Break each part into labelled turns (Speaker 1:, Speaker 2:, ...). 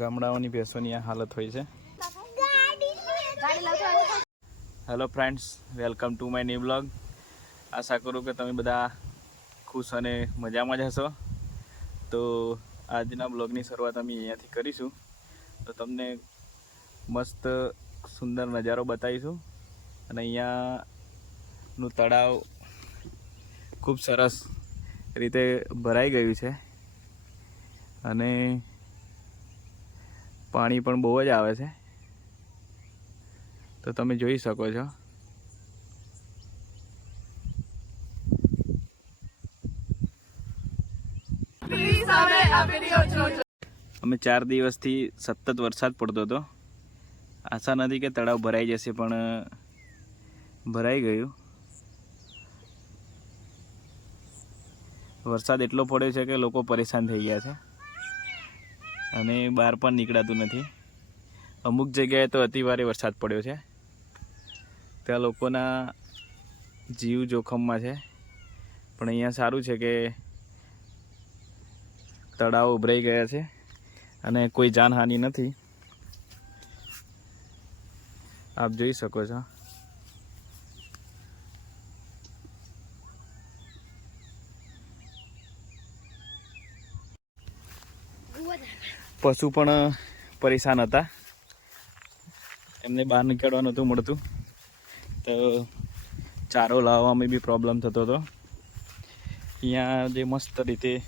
Speaker 1: ગામડાઓની ભેંસોની આ હાલત હોય છે. Hello friends welcome to my new blog આશા કરું કે તમે બધા ખુશ અને મજામાં જ હશો. તો આજના બ્લોગની શરૂઆત અમે અહીંયાથી કરીશું. તો તમને મસ્ત સુંદર નજારો બતાવીશું. અને અહીંયાનું તળાવ ખૂબ સરસ રીતે ભરાઈ ગયું છે. અને પાણી પણ બહુ જ આવે છે. તો તમે જોઈ શકો છો. અમે ચાર દિવસથી સતત વરસાદ પડતો હતો. આશા નથી કે તળાવ ભરાઈ જશે, પણ ભરાઈ ગયું. વરસાદ એટલો પડ્યો છે કે લોકો પરેશાન થઈ ગયા છે. અને બહાર પણ નીકળાતું નથી. અમુક જગ્યાએ તો અતિવારે વરસાદ પડ્યો છે. ત્યાં લોકોના જીવ જોખમમાં છે. પણ અહીંયા સારું છે કે તળાવ ઉભરાઈ ગયા છે અને કોઈ જાનહાનિ નથી. આપ જોઈ શકો છો. પશુ પણ પરેશાન હતા. એમને બહાર નીકળવા નહોતું મળતું. તો, ચારો લાવવામાં બી પ્રોબ્લેમ થતો હતો. અહીંયા જે મસ્ત રીતે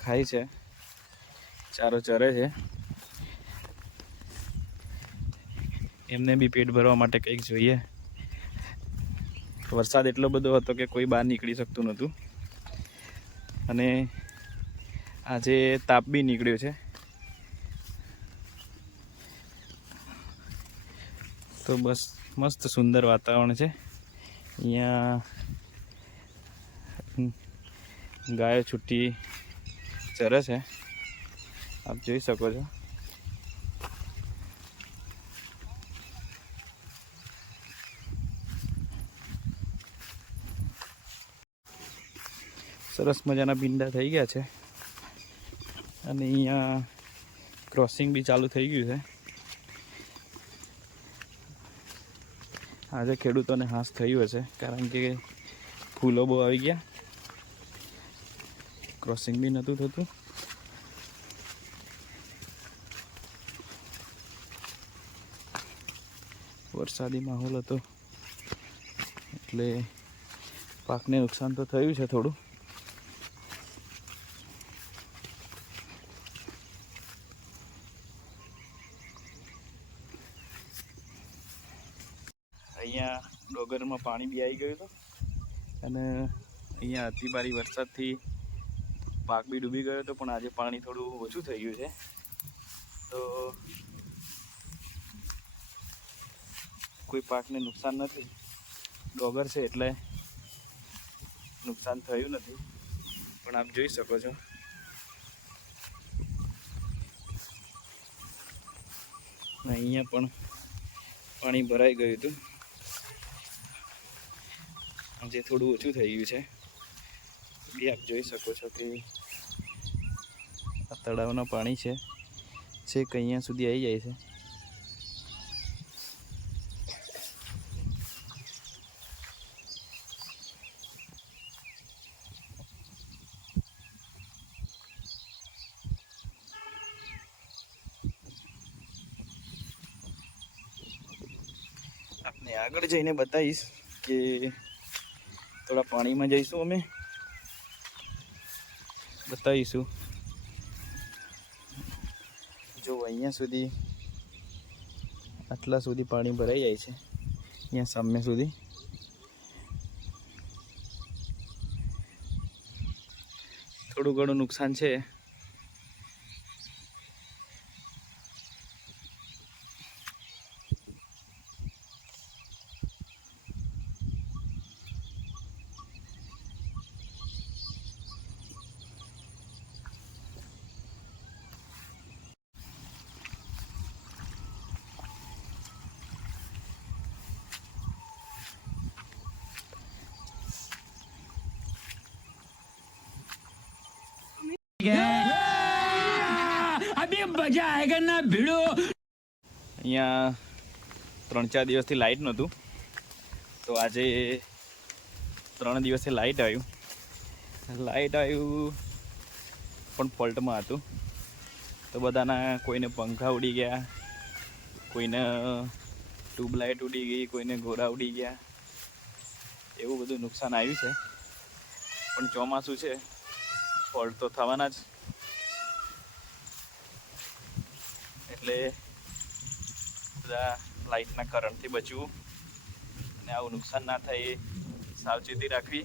Speaker 1: ખાય છે. ચારો ચરે છે. એમને બી પેટ ભરવા માટે કંઈક જોઈએ. વરસાદ એટલો બધો હતો કે કોઈ બહાર નીકળી શકતું નહોતું. અને આજે તાપ બી નીકળ્યો છે. તો બસ મસ્ત સુંદર વાતાવરણ છે. અહીંયા ગાયો છૂટી ચરે છે. આપ જોઈ શકો છો. સરસ મજાના ભીંડા થઈ ગયા છે. અને અહીંયા ક્રોસિંગ બી ચાલુ થઈ ગયું છે. આજે ખેડૂતોને હાશ થયું હશે કારણ કે ફૂલો બહુ આવી ગયા. ક્રોસિંગ બી નહોતું થતું. વરસાદી માહોલ હતો. એટલે પાકને નુકસાન તો થયું છે થોડું અહીંયા ડોગરમાં પાણી બી આવી ગયું હતું. અને અહીંયા અતિભારી વરસાદથી પાક બી ડૂબી ગયો હતો, પણ આજે પાણી થોડું ઓછું થઈ ગયું છે. તો કોઈ પાકને નુકસાન નથી. ડોગર છે એટલે નુકસાન થયું નથી. પણ આપ જોઈ શકો છો. અહીંયા પણ પાણી ભરાઈ ગયું હતું. આજે થોડું ઓછું થઈ ગયું છે. બી આપ જોઈ શકો છો કે આ તળાવના પાણી છે. જે અહીંયા સુધી આવી જાય છે. આગળ જઈને બતાવીશ કે થોડા પાણીમાં જઈશું અમે. બતાવીશું. જો અહીંયા સુધી આટલા સુધી પાણી ભરાઈ જાય છે. અહીંયા સામે સુધી. થોડું ઘણું નુકસાન છે. ગયા અહીંયા ત્રણ ચાર દિવસથી લાઇટ નહોતું. તો આજે ત્રણ દિવસે લાઇટ આવ્યું. લાઇટ આવ્યું પણ ફોલ્ટમાં હતું. તો બધાના કોઈને પંખા ઉડી ગયા કોઈને ટ્યુબલાઇટ ઉડી ગઈ કોઈને ઘોડા ઉડી ગયા. એવું બધું નુકસાન આવ્યું છે. પણ ચોમાસું છે. ફોલ્ટ તો થવાના જ. એટલે બધા લાઇટના કરંટથી બચવું અને આવું નુકસાન ના થાય એ સાવચેતી રાખવી.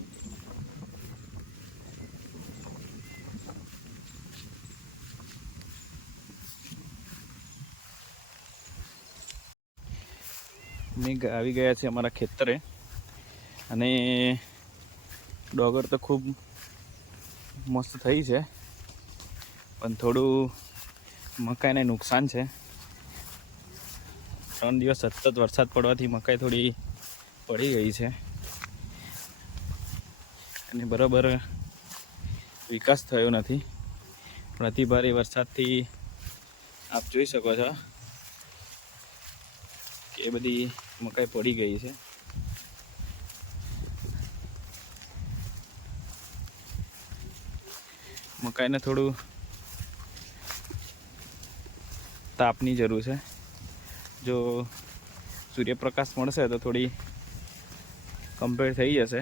Speaker 1: મેં આવી ગયા છે અમારા ખેતરે અને ડોગર તો ખૂબ મસ્ત થઈ છે. પણ થોડું મકાઈને નુકસાન છે. ત્રણ દિવસ સતત વરસાદ પડવાથી મકાઈ થોડી પડી ગઈ છે. અને બરાબર વિકાસ થયો નથી. પણ અતિ ભારે વરસાદથી આપ જોઈ શકો છો કે બધી મકાઈ પડી ગઈ છે. મકાઈને થોડું તાપની જરૂર છે. જો સૂર્યપ્રકાશ મળશે તો થોડી કમ્પેર થઈ જશે.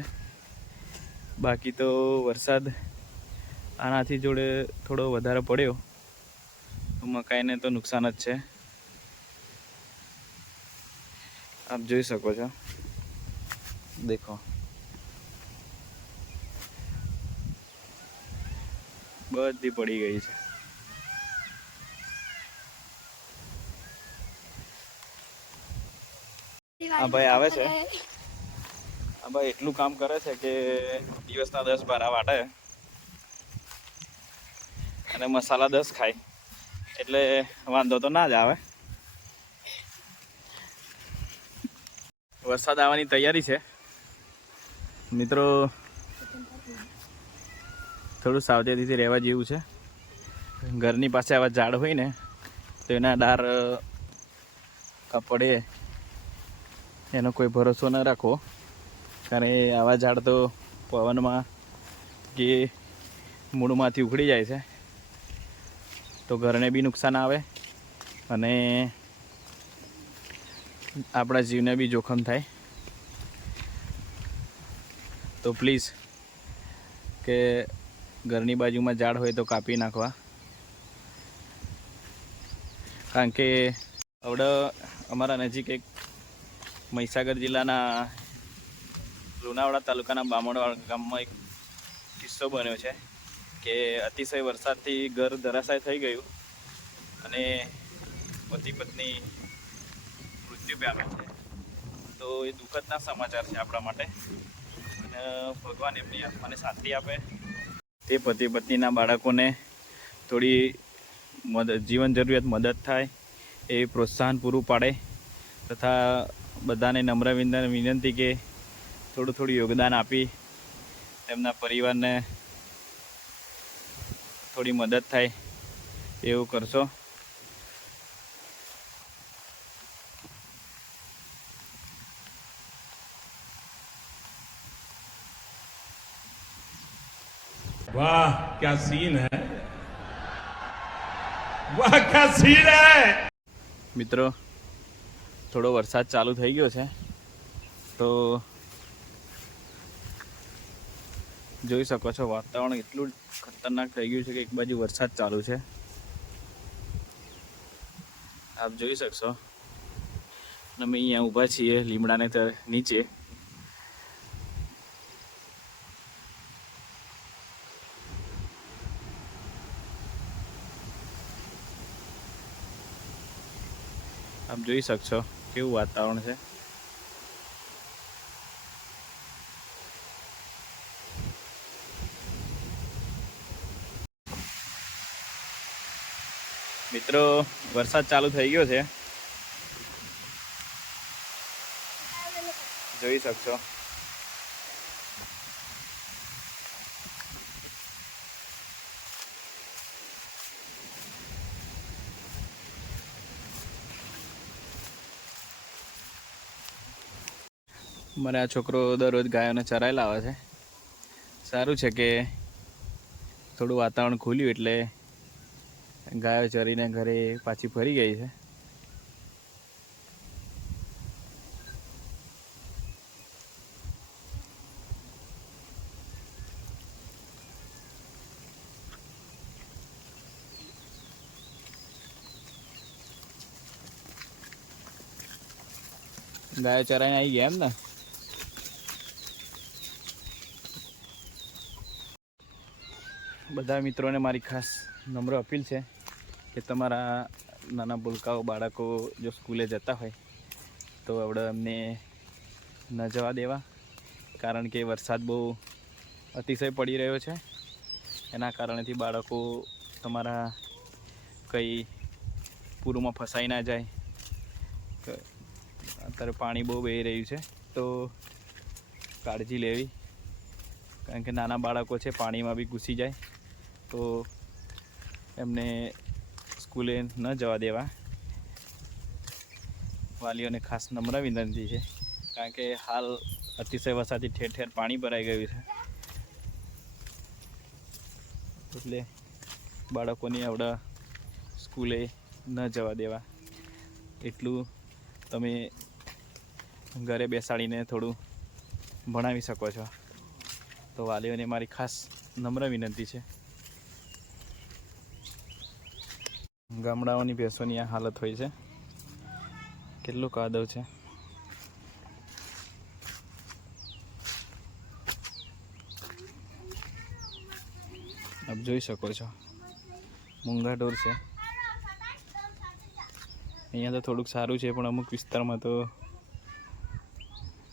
Speaker 1: બાકી તો વરસાદ આનાથી જોડે થોડો વધારે પડ્યો. તો મકાઈને તો નુકસાન જ છે. આપ જોઈ શકો છો. દેખો. બધી પડી ગઈ છે. હા ભાઈ આવે છે. હા ભાઈ એટલું કામ કરે છે કે દિવસના દસ બારા વાટે. અને મસાલા દસ ખાય. એટલે વાંધો તો ના જ આવે. વરસાદ આવવાની તૈયારી છે. મિત્રો થોડું સાવચેતીથી રહેવા જેવું છે. ઘરની પાસે આવા ઝાડ હોય ને, તો એના ડાર પડે, એનો કોઈ ભરોસો ન રાખો કારણ એ આવા ઝાડ તો પવનમાં કે મૂળમાંથી ઉખડી જાય છે. તો ઘરને બી નુકસાન આવે અને આપણા જીવને બી જોખમ થાય. તો પ્લીઝ કે ઘરની બાજુમાં ઝાડ હોય તો કાપી નાખવા. કારણ કે હવે અમારા નજીક એક મહીસાગર જિલ્લાના લુણાવાડા તાલુકાના બામણવાડા ગામમાં એક કિસ્સો બન્યો છે કે અતિશય વરસાદથી ઘર ધરાશાય થઈ ગયું અને પતિ પત્ની મૃત્યુ પામ્યા છે. તો એ દુઃખદના સમાચાર છે આપણા માટે. અને ભગવાન એમની આત્માને શાંતિ આપે. તે પતિ પત્નીના બાળકોને થોડી મદદ જીવન જરૂરિયાત મદદ થાય, એ પ્રોત્સાહન પૂરું પાડે તથા બધાને નમ્ર વિન- વિનંતી કે થોડું થોડું યોગદાન આપી તેમના પરિવારને થોડી મદદ થાય એવું કરશો.
Speaker 2: वाह क्या सीन है वाह क्या सीन है
Speaker 1: મિત્રો થોડો વરસાદ ચાલુ થઈ ગયો છે તો જોઈ શકો છો વાતાવરણ એટલું ખતરનાક થઈ ગયું છે કે એક બાજુ વરસાદ ચાલુ છે આપ જોઈ શકશો અને અમે અહીંયા ઊભા છીએ લીમડાને ત- નીચે જોઈ શકશો કેવું વાતાવરણ છે. મિત્રો વરસાદ ચાલુ થઈ ગયો છે. જોઈ શકશો. મારે આ છોકરો દરરોજ ગાયોને ચરાઈ લાવે છે. સારું છે કે થોડું વાતાવરણ ખુલ્યું એટલે ગાયો ચરીને ઘરે પાછી ફરી ગઈ છે. ગાયો ચરાઈને આવી ગયા એમ ને? બધા મિત્રોને મારી ખાસ નમ્ર અપીલ છે કે તમારા નાના ભૂલકાઓ, બાળકો જો સ્કૂલે જતા હોય, તો આપણે એમને ન જવા દેવા. કારણ કે વરસાદ બહુ અતિશય પડી રહ્યો છે. એના કારણેથી બાળકો તમારા કંઈ પૂરમાં ફસાઈ ના જાય. અત્યારે પાણી બહુ વહી રહ્યું છે, તો કાળજી લેવી. કારણ કે નાના બાળકો છે, પાણીમાં બી ઘૂસી જાય. તો એમને સ્કૂલે ન જવા દેવા. વાલીઓને ખાસ નમ્ર વિનંતી છે, કારણ કે હાલ અતિશય વરસાદથી ઠેર ઠેર પાણી ભરાઈ ગયું છે. એટલે બાળકોની આવડા સ્કૂલે ન જવા દેવા. એટલું તમે ઘરે બેસાડીને થોડું ભણાવી શકો છો. તો વાલીઓને મારી ખાસ નમ્ર વિનંતી છે. ગામડાઓની ભેંસોની આ હાલત હોય છે. કેટલું કાદવ છે. આપ જોઈ શકો છો. મૂંગા ઢોર છે. અહીંયા તો થોડુંક સારું છે, પણ અમુક વિસ્તારમાં તો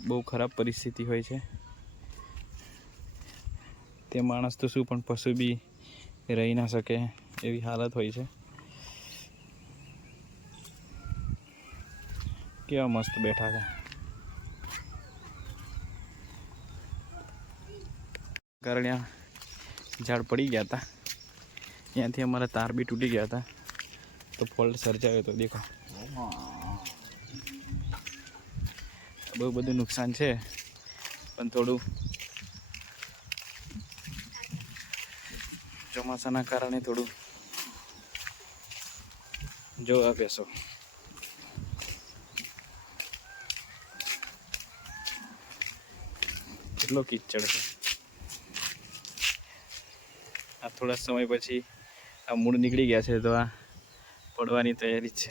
Speaker 1: બહુ ખરાબ પરિસ્થિતિ હોય છે. તે માણસ તો શું પણ પશુ બી રહી ના શકે એવી હાલત હોય છે. કેવા મસ્ત બેઠા છે. કરણ્યા ઝાડ પડી ગયા હતા. ત્યાંથી અમારા તાર બી તૂટી ગયા હતા. તો ફોલ્ટ સર્જાયો તો દેખો. બહુ બધું નુકસાન છે, પણ થોડું ચોમાસાના કારણે થોડું જોવા બેસો. કેટલો કિચડ છે આ થોડા સમય પછી આ મૂળ નીકળી ગયા છે તો આ પડવાની તૈયારી છે.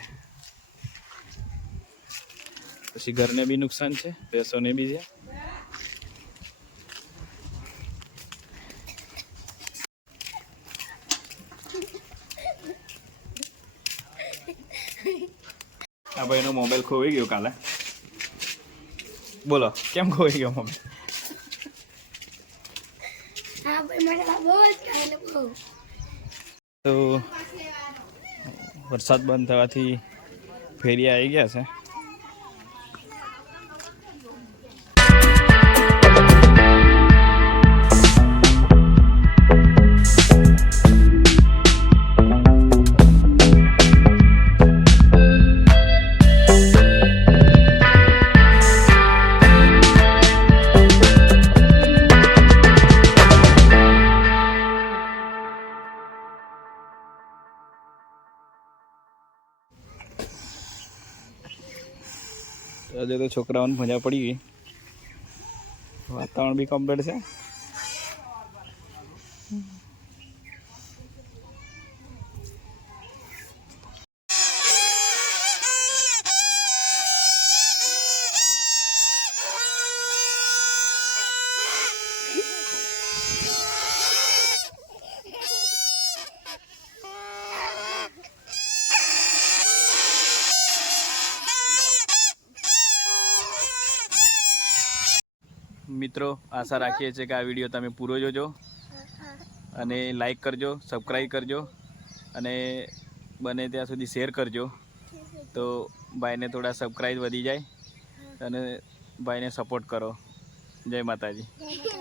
Speaker 1: પછી ઘરને બી નુકસાન છે, ભેંસોને બી છે. આ ભાઈનો મોબાઈલ ખોવાઈ ગયો કાલે. બોલો, કેમ ખોવાઈ ગયો મોબાઈલ
Speaker 3: હા ભાઈ મને તો
Speaker 1: વરસાદ બંધ થવાથી ફેરી આવી ગયા છે. આજે તો છોકરાઓને મજા પડી ગઈ. વાતાવરણ બી કમ્પ્લીટ છે. મિત્રો, આશા રાખીએ છીએ કે આ વીડિયો તમે પૂરો જોજો. અને લાઈક કરજો સબસ્ક્રાઈબ કરજો, અને બને ત્યાં સુધી શેર કરજો. તો ભાઈને થોડા સબસ્ક્રાઈબ વધી જાય, અને ભાઈને સપોર્ટ કરો. જય માતાજી.